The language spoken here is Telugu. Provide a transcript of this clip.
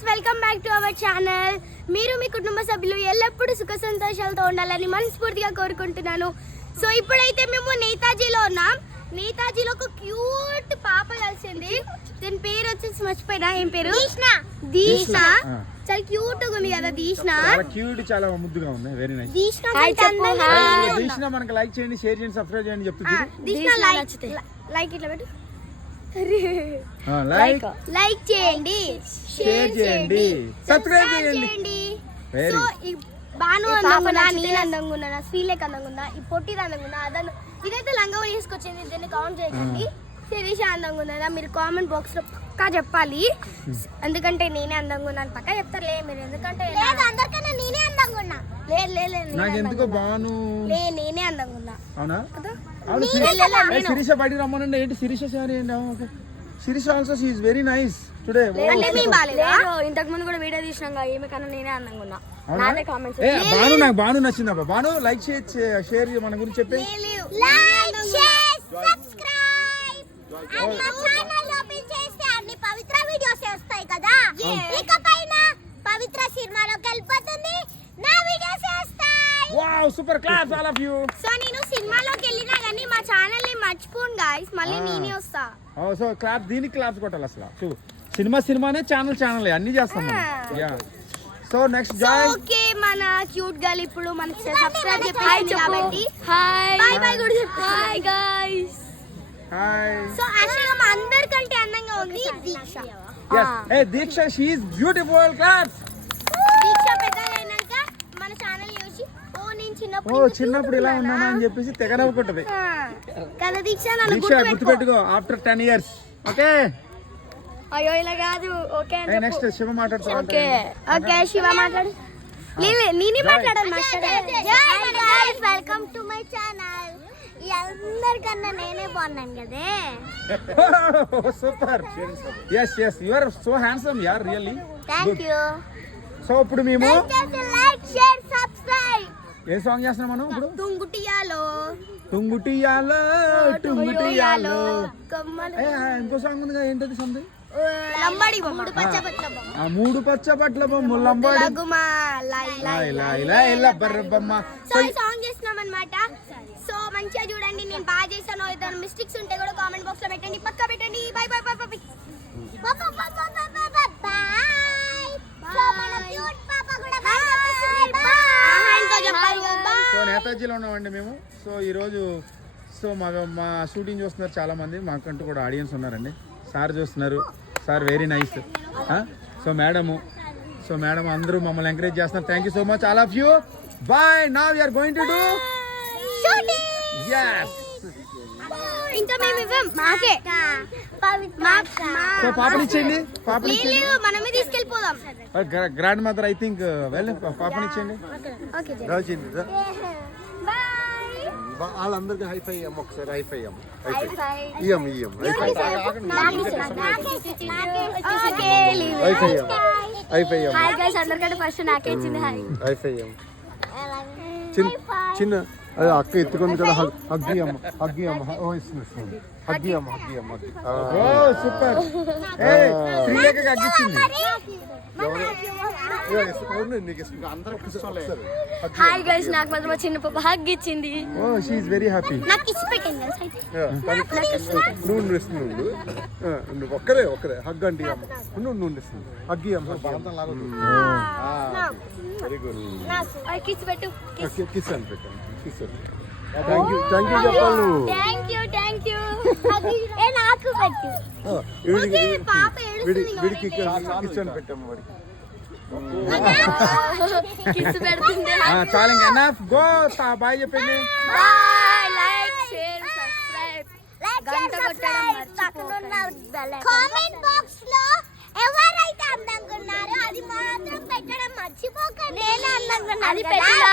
Guys welcome back to our channel. మీరు మీ కుటుంబ సభ్యులు ఎల్లప్పుడూ సుఖ సంతోషాలతో ఉండాలని మనస్ఫూర్తిగా కోరుకుంటున్నాను. సో ఇప్పుడైతే మేము నేతాజీలో ఉన్నాం. నేతాజీలో ఒక క్యూట్ పాప కలిసింది. దీని పేరు వచ్చేసి మర్చిపోయినా, ఏం పేరు? దీష్ణ. చాలా క్యూట్ గా ఉంది కదా దీష్ణ. చాలా క్యూట్, చాలా ముద్దుగా ఉంది. Very nice. దీష్ణ మనకి లైక్ చేయండి, షేర్ చేయండి, సబ్స్క్రైబ్ చేయండి చెప్తుంది. దీష్ణ లైక్ ఇట్లా పెట్టు. లైక్ చేయండి, షేర్ చేయండి, సబ్స్క్రైబ్ చేయండి. సో ఈ బాను అందంగా, నేను అందంగా ఉన్నా, శ్రీలేఖ అందంగా ఉందా, ఈ పొట్టి అందంగా ఉందా, అదను ఇదైతే లంగా తీసుకొచ్చింది. దీన్ని కౌంట్ చేయకండి. శిరీష అందంగా ఉందా మీరు కామెంట్ బాక్స్ లో పక్కా చెప్పాలి. ఎందుకంటే నేనే అందంగా ఉన్నాను పక్కా చెప్తారులే మీరు. ఎందుకంటే అందరికన్నా నేనే అందంగా ఉన్నా. నేనే అందంగా ఉన్నా. అవునా? శిరీష బయటికి రమ్మనండి. ఏంటి శిరీష సారీ ఏంటి? Sirisha also she is very nice today. ఇంతకు ముందు కూడా వీడియో తీసినాం, ఏమి కన్నా నేనే అందంగా ఉన్నా. బాను నాకు బాను నచ్చింది అబ్బా. బాను లైక్ షేర్ మన గురించి చెప్పి పవిత్ర వీడియోస్ వస్తాయి కదా, ఇకపైన పవిత్ర సినిమాలోకి వెళ్ళిపోతుంది, నా వీడియోస్ వస్తాయి. Wow super class all of you. So నేను సినిమాలోకి వెళ్ళినా గానీ మా ఛానల్ ని మర్చిపోను గైస్, మళ్ళీ నేనే వస్తా. సో క్లాప్ దీనికి క్లాప్స్ కొట్టాలి అసలు. సినిమానే ఛానల్ అన్ని చేస్తాం yeah. So next guys, okay మన క్యూట్ గర్ల్ ఇప్పుడు మనకి సబ్స్క్రైబ్ చేయండి కాబట్టి hi bye bye good hi guys hi. So యాక్చువల్గా మా అందరికంటే అందంగా ఉంది Deeksha. yes hey Deeksha she is beautiful claps. Deeksha పెద్దగైనాక మన ఛానల్ చూసి నేను చిన్నప్పుడు ఇలా ఉన్నానా అని చెప్పేసి తెగ నవ్వుకుంటది కదా దీక్ష. నన్ను గుర్తుపెట్టుకో ఆఫ్టర్ 10 years. ఓకే అయ్యో ఇలా కాదు. ఓకే అంటే నెక్స్ట్ శివ మాట్లాడుతా. ఓకే ఓకే శివ మాట్లాడు. నేనే మాట్లాడాలి master. Hi guys welcome to my channel. అందరికన్నా నేనే బాగున్నాను కదే. Super. yes you are so handsome yaar really. Thank you. So ఇప్పుడు మేము లైక్ షేర్ సబ్స్క్రైబ్. ఏ సాంగ్ చేస్తున్నాం మనం ఇప్పుడు? తుంగుటియాలో ఇంకో సాంగ్ ఉంది కదా, ఏంటది సంది? లంబాడి మూడు పచ్చ పట్ల బొమ్మ లంబాడి బర్రబమ్మ. సో ఈ సాంగ్ చేస్తున్నాం అన్నమాట. సో మంచిగా చూడండి, నేను బాగా చేశాను. ఏదైనా మిస్టేక్స్ ఉంటే కూడా కామెంట్ బాక్స్ లో పెట్టండి, పక్కా పెట్టండి. Bye bye bye bye bye. So నేతాజీలో ఉన్నామండి మేము. సో ఈరోజు మా షూటింగ్ చూస్తున్నారు చాలా మంది. మాకంటూ కూడా ఆడియన్స్ ఉన్నారండి. సార్ చూస్తున్నారు. Sir very nice. So madam అందరూ మమ్మల్ని ఎంకరేజ్ చేస్తున్నారు. Thank you so much all of you. Bye. Now we are going to do yes. ఇంకా మేము ఇవ్వం మాకే. సో పాపనిచ్చేయండి. మనమే తీసుకెళ్ళిపోదాం. గ్రాండ్ మదర్ ఐ థింక్ పాపనిచ్చేయండి. వాళ్ళందరికి హైఫై అమ్మ, ఒకసారి హైఫై అమ్మ. అందరికంటే ఫస్ట్ నాకే ఇచ్చింది హై. చిన్న అక్క ఎత్తుకుంది కదా, హగ్గి అమ్మ. ఓ ఇస్తుంది హగ్గి అమ్మ. Oh super. శ్రీలేఖకి హగ్గిచ్చింది. హాయ్ గైస్, నాకు మాత్రం చిన్న పాప హగ్ ఇచ్చింది. Oh she is very happy. నాకు కిస్ పెట్టండి. నువ్వు ఇస్తుంది ఒక్కరే హగ్ అంటే అమ్మ. నువ్వు ఇస్తుంది హగ్గి అమ్మ. Very good. కిస్ పెట్టు. కిస్ అని పెట్టాను. కిస్ థ్యాంక్ యూ చెప్పాలి నువ్వు. Thank you. నాకు పెట్టు. పాప వీడికి కిస్ అని పెట్టాము వాడికి. కిస్ పెడుతుంది. చాలు ఇంకా ఎనఫ్. గో బాయ్ చెప్పండి. బాయ్. లైక్ షేర్ సబ్స్క్రైబ్ గంట కొట్టడం మర్చిపోకండి. కామెంట్ బాక్స్ లో ఎవరైతే అందంగా ఉన్నారో అది మాత్రం పెట్టడం మర్చిపోకండి. నేను అందంగా ఉన్నాను. అది పెట్టిలా